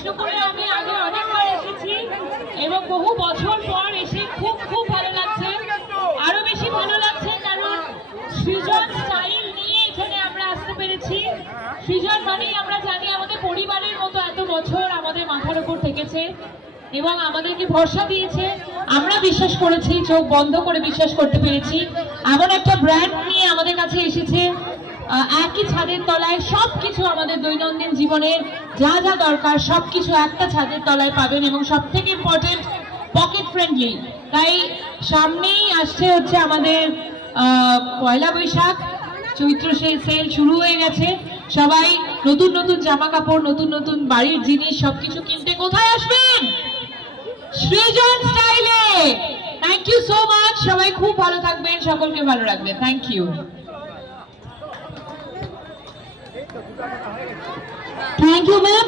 বিষ্ণুপুরে আমি আগে অনেকবার এসেছি এবং বহু বছর পর এসে খুব খুব ভালো লাগছে। আরো বেশি ভালো লাগছে কারণ সৃজন স্টাইল নিয়ে এখানে আমরা আসতে পেরেছি। সৃজন মানেই আমরা জানি আমাদের পরিবারের মতো এত বছর আমাদের মাথার উপর থেকেছে এবং আমাদেরকে ভরসা দিয়েছে। আমরা বিশ্বাস করেছি, চোখ বন্ধ করে বিশ্বাস করতে পেরেছি। এমন একটা ব্র্যান্ড নিয়ে আমাদের কাছে এসেছে, একই ছাদের তলায় সবকিছু আমাদের দৈনন্দিন জীবনের যা যা দরকার সবকিছু একটা ছাদের তলায় পাবেন এবং সব থেকে ইম্পর্টেন্ট পকেট ফ্রেন্ডলি। তাই সামনেই আসছে হচ্ছে আমাদের পয়লা বৈশাখ, চৈত্র সেল শুরু হয়ে গেছে। সবাই নতুন নতুন জামা কাপড়, নতুন নতুন বাড়ির জিনিস সবকিছু কিনতে কোথায় আসবেন? সৃজন স্টাইলে। Thank you so much. সবাই খুব ভালো থাকবেন, সকলকে ভালো রাখবেন। Thank you. Thank you ma'am.